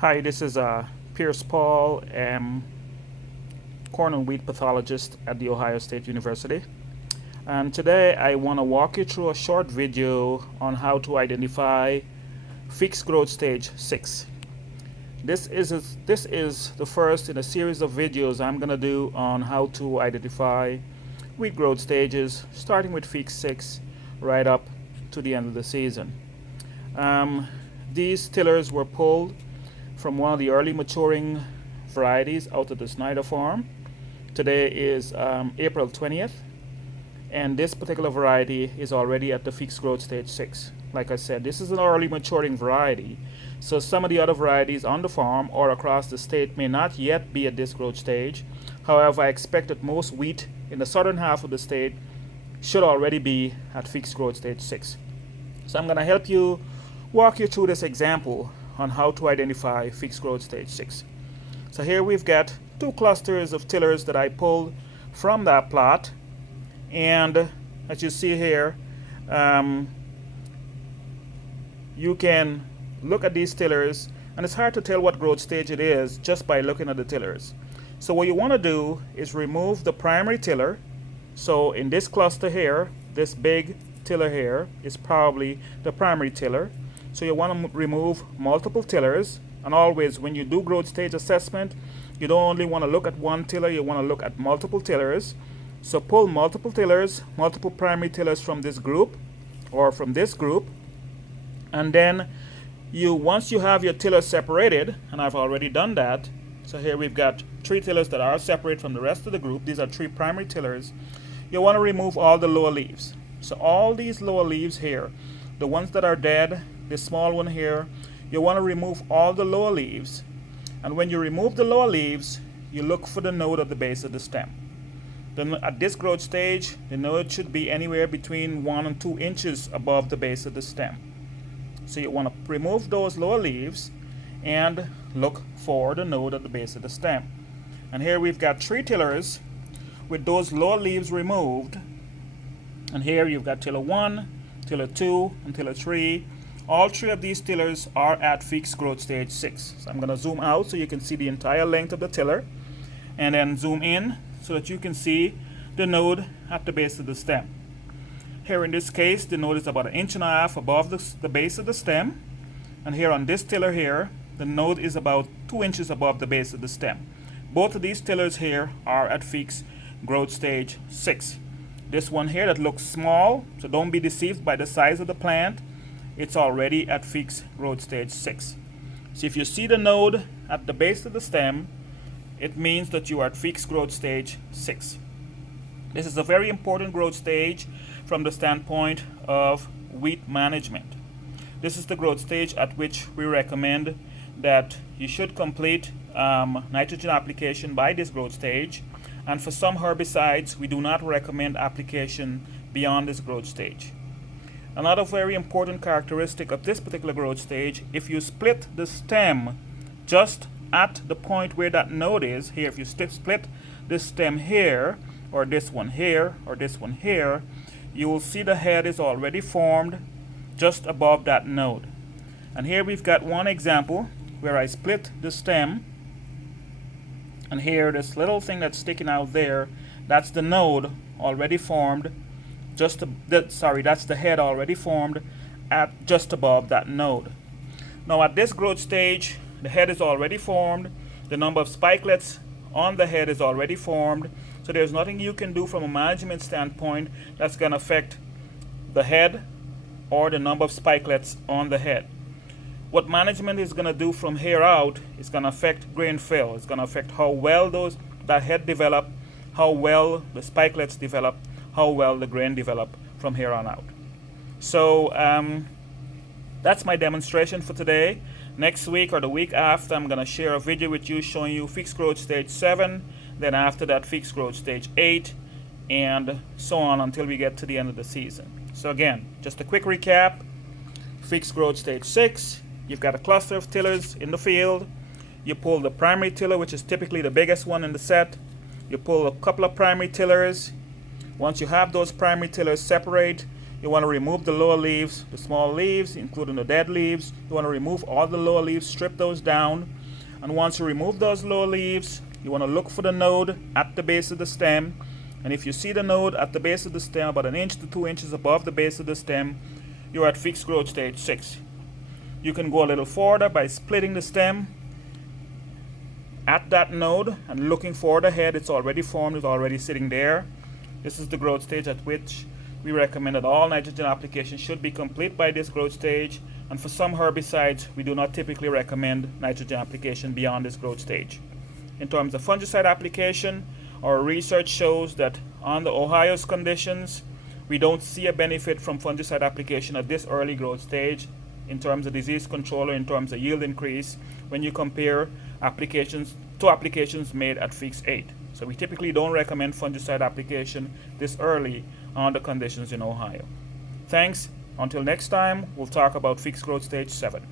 Hi, this is Pierce Paul, corn and wheat pathologist at The Ohio State University. And today I want to walk you through a short video on how to identify Feekes growth stage 6. This is the first in a series of videos I'm going to do on how to identify wheat growth stages, starting with Feekes 6 right up to the end of the season. These tillers were pulled from one of the early maturing varieties out of the Snyder farm. Today is April 20th, and this particular variety is already at the Feekes growth stage 6. Like I said, this is an early maturing variety, so some of the other varieties on the farm or across the state may not yet be at this growth stage. However, I expect that most wheat in the southern half of the state should already be at Feekes growth stage 6. So I'm going to walk you through this example on how to identify Feekes growth stage 6. So here we've got two clusters of tillers that I pulled from that plot, and as you see here, you can look at these tillers, and it's hard to tell what growth stage it is just by looking at the tillers. So what you want to do is remove the primary tiller. So in this cluster here, this big tiller here is probably the primary tiller. So you want to remove multiple tillers, and always when you do growth stage assessment, you don't only want to look at one tiller, you want to look at multiple tillers. So pull multiple tillers, multiple primary tillers from this group or from this group, and then once you have your tillers separated, and I've already done that, so here we've got 3 tillers that are separate from the rest of the group. These are 3 primary tillers. You want to remove all the lower leaves. So all these lower leaves here, the ones that are dead, this small one here, you want to remove all the lower leaves. And when you remove the lower leaves, you look for the node at the base of the stem. Then at this growth stage, the node should be anywhere between 1 and 2 inches above the base of the stem. So you want to remove those lower leaves and look for the node at the base of the stem. And here we've got 3 tillers with those lower leaves removed. And here you've got tiller 1, tiller 2, and tiller 3. All 3 of these tillers are at Feekes growth stage 6. So I'm going to zoom out so you can see the entire length of the tiller, and then zoom in so that you can see the node at the base of the stem. Here in this case, the node is about 1.5 inches above the base of the stem. And here on this tiller here, the node is about 2 inches above the base of the stem. Both of these tillers here are at Feekes growth stage 6. This one here that looks small, so don't be deceived by the size of the plant. It's already at Feekes growth stage 6. So if you see the node at the base of the stem, it means that you are at Feekes growth stage 6. This is a very important growth stage from the standpoint of wheat management. This is the growth stage at which we recommend that you should complete nitrogen application by this growth stage. And for some herbicides, we do not recommend application beyond this growth stage. Another very important characteristic of this particular growth stage, if you split the stem just at the point where that node is, here, if you split this stem here, or this one here, or this one here, you will see the head is already formed just above that node. And here we've got one example where I split the stem, and here this little thing that's sticking out there, that's the node already formed, that's the head already formed at just above that node. Now at this growth stage, the head is already formed, the number of spikelets on the head is already formed, so there's nothing you can do from a management standpoint that's going to affect the head or the number of spikelets on the head. What management is going to do from here out is going to affect grain fill. It's going to affect how well that head develop, how well the spikelets develop, how well the grain develop from here on out. So that's my demonstration for today. Next week or the week after, I'm going to share a video with you showing you Feekes growth stage 7, then after that Feekes growth stage 8, and so on until we get to the end of the season. So again, just a quick recap. Feekes growth stage 6, you've got a cluster of tillers in the field. You pull the primary tiller, which is typically the biggest one in the set. You pull a couple of primary tillers. Once you have those primary tillers separate, You want to remove the lower leaves, the small leaves, including the dead leaves. You want to remove all the lower leaves, strip those down. And once you remove those lower leaves, you want to look for the node at the base of the stem. And if you see the node at the base of the stem, about 1 inch to 2 inches above the base of the stem, you're at fixed growth stage 6. You can go a little further by splitting the stem at that node and looking for the head. It's already formed, it's already sitting there. This is the growth stage at which we recommend that all nitrogen applications should be complete by this growth stage. And for some herbicides, we do not typically recommend nitrogen application beyond this growth stage. In terms of fungicide application, our research shows that under Ohio's conditions, we don't see a benefit from fungicide application at this early growth stage in terms of disease control or in terms of yield increase when you compare applications to applications made at Feekes 8. So we typically don't recommend fungicide application this early under conditions in Ohio. Thanks. Until next time, we'll talk about Feekes growth stage 7.